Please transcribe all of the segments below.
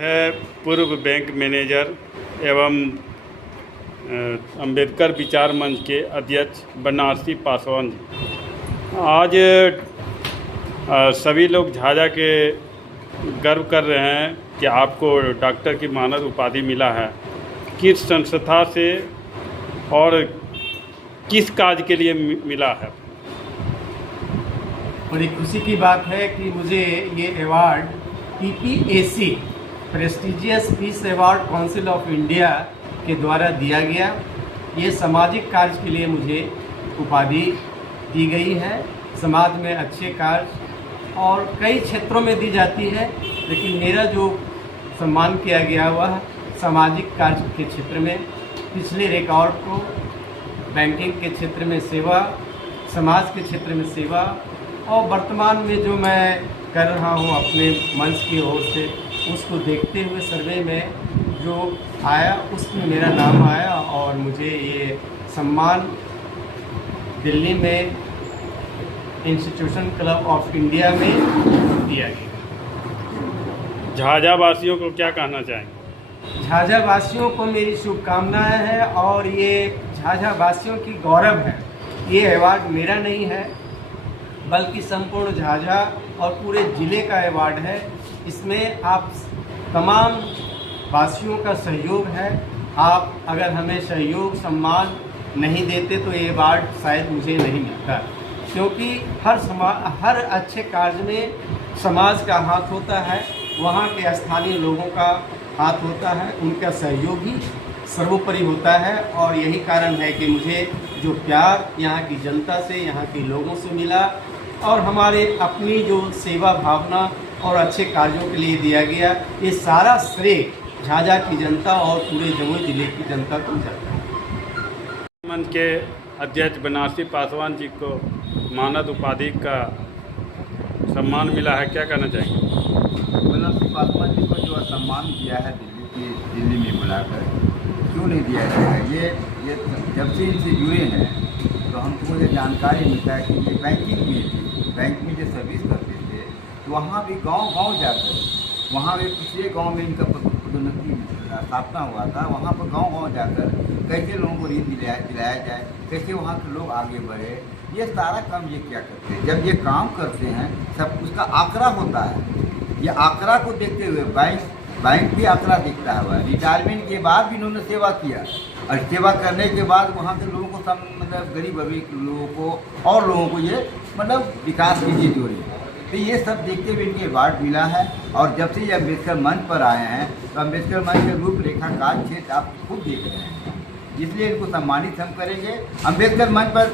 है पूर्व bank manager एवं अंबेडकर विचार मंच के अध्यक्ष बनारसी पासवान जी। आज सभी लोग झाझा के गर्व कर रहे हैं कि आपको डॉक्टर की मानद उपाधि मिला है। किस संस्था से और किस कार्य के लिए मिला है? बड़ी खुशी की बात है कि मुझे ये award PPAC prestigious peace award council of India के द्वारा दिया गया। ये सामाजिक कार्य के लिए मुझे उपाधि दी गई है। समाज में अच्छे कार्य और कई क्षेत्रों में दी जाती है, लेकिन मेरा जो सम्मान किया गया वह सामाजिक कार्य के क्षेत्र में पिछले रिकॉर्ड को बैंकिंग के क्षेत्र में सेवा, समाज के क्षेत्र में सेवा और वर्तमान में जो मैं कर रहा हूं अपने मंच की ओर से, उसको देखते हुए सर्वे में जो आया उसमें मेरा नाम आया और मुझे ये सम्मान दिल्ली में इंस्टीट्यूशन क्लब ऑफ इंडिया में दिया गया। झाझा वासियों को क्या कहना चाहेंगे? झाझा वासियों को मेरी शुभकामनाएं हैं और ये झाझा वासियों की गौरव है। ये अवार्ड मेरा नहीं है बल्कि संपूर्ण झाझा और पूरे ज़िले का अवार्ड है। इसमें आप तमाम वासियों का सहयोग है। आप अगर हमें सहयोग सम्मान नहीं देते तो ये अवार्ड शायद मुझे नहीं मिलता, क्योंकि हर अच्छे कार्य में समाज का हाथ होता है, वहाँ के स्थानीय लोगों का हाथ होता है, उनका सहयोग ही सर्वोपरि होता है। और यही कारण है कि मुझे जो प्यार यहाँ की जनता से, यहाँ के लोगों से मिला और हमारे अपनी जो सेवा भावना और अच्छे कार्यों के लिए दिया गया, ये सारा श्रेय झाझा की जनता और पूरे जमुई जिले की जनता को जाता है। मंच के अध्यक्ष बनारसी पासवान जी को मानद उपाधि का सम्मान मिला है, क्या कहना चाहेंगे? बनारसी पासवान जी को जो सम्मान दिया है दिल्ली में बुलाकर, क्यों नहीं दिया जाएगा? ये जब से इनसे जुड़े हैं तो हमको ये जानकारी मिलता है कि ये बैंक में जो सर्विस करते थे तो वहाँ भी गांव जाकर, वहाँ भी पिछले गांव में इनका पदोन्नति स्थापना हुआ था, वहाँ पर गांव जाकर कैसे लोगों को ऋण दिलाया जाए, कैसे वहाँ के लोग आगे बढ़े, ये सारा काम ये क्या करते हैं। जब ये काम करते हैं सब उसका आंकड़ा होता है। ये आंकड़ा को देखते हुए बैंक भी आंकड़ा देखता है। रिटायरमेंट के बाद भी इन्होंने सेवा किया और सेवा करने के बाद वहाँ के लोगों को मतलब गरीब लोगों को और लोगों को ये मतलब विकास के लिए जोड़े। तो ये सब देखते हुए इनके अवार्ड मिला है। और जब से ये अम्बेडकर मंच पर आए हैं तो अम्बेडकर मंच के रूपरेखा का क्षेत्र आप खुद देख रहे हैं, इसलिए इनको सम्मानित हम करेंगे। अम्बेडकर मंच पर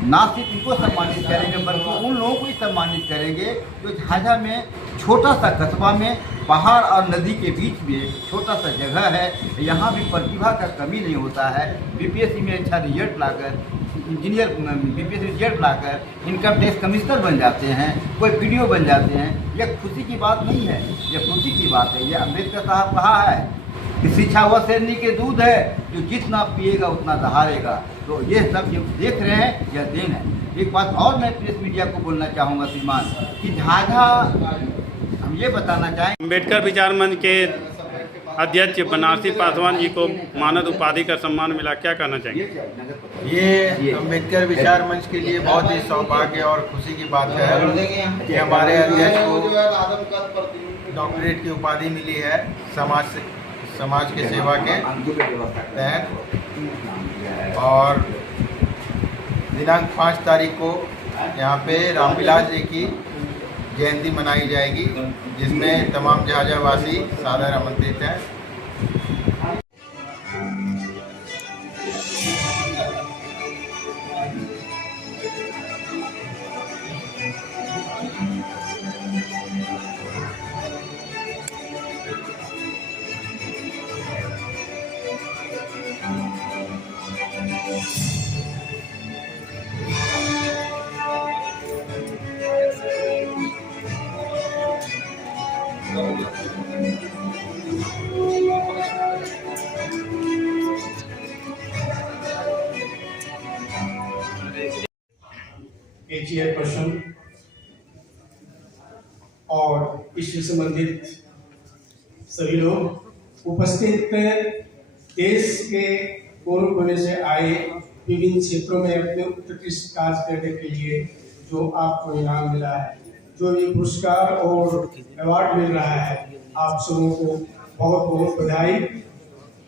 ना सिर्फ इनको सम्मानित करेंगे बल्कि उन लोगों को ही सम्मानित करेंगे जो झाझा में छोटा सा कस्बा में पहाड़ और नदी के बीच में छोटा सा जगह है, यहाँ भी प्रतिभा का कमी नहीं होता है। BPSC में अच्छा रिजल्ट लाकर इंजीनियर BPSC रिजल्ट लाकर इनकम टैक्स कमिश्नर बन जाते हैं, कोई PDO बन जाते हैं। यह खुशी की बात नहीं है, यह खुशी की बात है। यह अम्बेडकर साहब कहा है कि शिक्षा वह शेरनी के दूध है जो जितना पिएगा उतना दहाड़ेगा। तो ये सब जो देख रहे हैं यह देन है। एक बात और मैं प्रेस मीडिया को बोलना चाहूँगा श्रीमान कि झाझा हम ये बताना चाहेंगे, अंबेडकर विचार मंच के अध्यक्ष बनारसी पासवान जी को मानद उपाधि का सम्मान मिला, क्या कहना चाहेंगे? ये अम्बेडकर विचार मंच के लिए बहुत ही सौभाग्य और खुशी की बात है कि हमारे अध्यक्ष को डॉक्टरेट की उपाधि मिली है समाज के सेवा के तहत। और दिनांक 5 तारीख को यहाँ पे रामविलास जी की जयंती मनाई जाएगी, जिसमें तमाम झाझा वासी सादर आमंत्रित हैं। चेयरपर्सन और इससे संबंधित सभी लोग उपस्थित देश के कोने कोने से आए विभिन्न क्षेत्रों में अपने उत्कृष्ट कार्य करने के लिए जो आपको इनाम मिला है, जो ये पुरस्कार और अवार्ड मिल रहा है, आप सबों को बहुत बहुत बधाई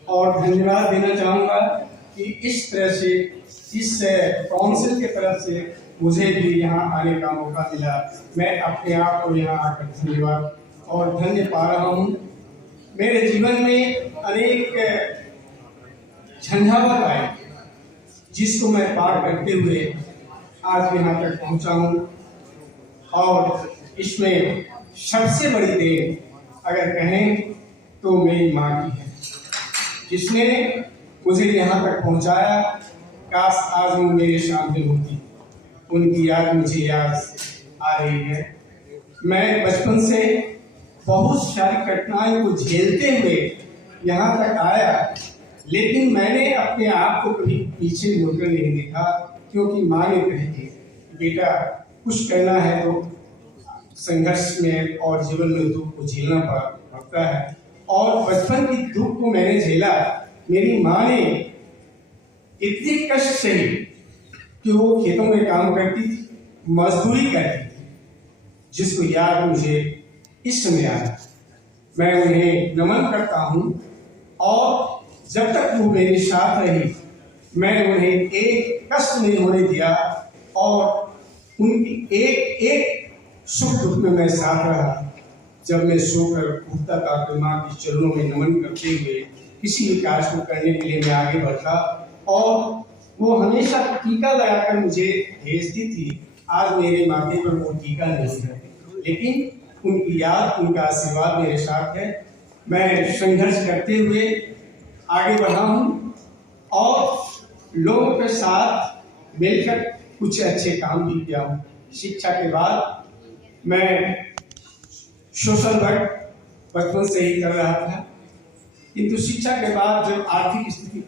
और धन्यवाद देना चाहूँगा कि इस तरह से इस काउंसिल के तरफ से मुझे भी यहाँ आने का मौका मिला। मैं अपने आप को यहाँ आकर धन्यवाद और धन्य पा रहा हूँ। मेरे जीवन में अनेक झंझावात आए जिसको मैं पार करते हुए आज यहाँ तक पहुँचा हूँ, और इसमें सबसे बड़ी देन अगर कहें तो मेरी माँ की है, जिसने मुझे यहाँ तक पहुँचाया। काश आज वो मेरे सामने होती, उनकी याद मुझे याद आ रही है। मैं बचपन से बहुत सारी कठिनाइयों को झेलते हुए यहाँ तक आया, लेकिन मैंने अपने आप को कभी पीछे मुड़कर नहीं देखा, क्योंकि माँ ने कही थी बेटा कुछ करना है तो संघर्ष में और जीवन में दुख को झेलना पड़ता है। और बचपन की दुख को मैंने झेला। मेरी माँ ने इतनी कष्ट सही कि वो खेतों में काम करती थी, मजदूरी करती थी, जिसको याद मुझे इस समय आया। मैं उन्हें नमन करता हूँ, और जब तक वो मेरे साथ रही मैं उन्हें एक कष्ट नहीं होने दिया, और उनकी एक एक सुख दुख में मैं साथ रहा। जब मैं सोकर उठता था तो माँ के चरणों में नमन करते हुए किसी भी कार्य को करने के लिए मैं आगे बढ़ता, और वो हमेशा टीका लगाकर मुझे भेजती थी। आज मेरे माथे पर वो टीका नहीं है, लेकिन उनकी याद, उनका आशीर्वाद मेरे साथ है। मैं संघर्ष करते हुए आगे बढ़ा हूँ, और लोगों के साथ मिलकर कुछ अच्छे काम भी किया हूँ। शिक्षा के बाद मैं सोशल वर्क बचपन से ही कर रहा था, किंतु शिक्षा के बाद जब आर्थिक स्थिति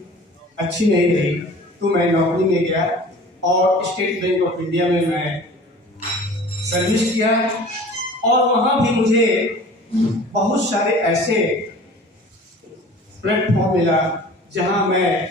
अच्छी नहीं रही तो मैं नौकरी में गया, और स्टेट बैंक ऑफ इंडिया में मैं सर्विस किया, और वहाँ भी मुझे बहुत सारे ऐसे प्लेटफॉर्म मिला जहाँ मैं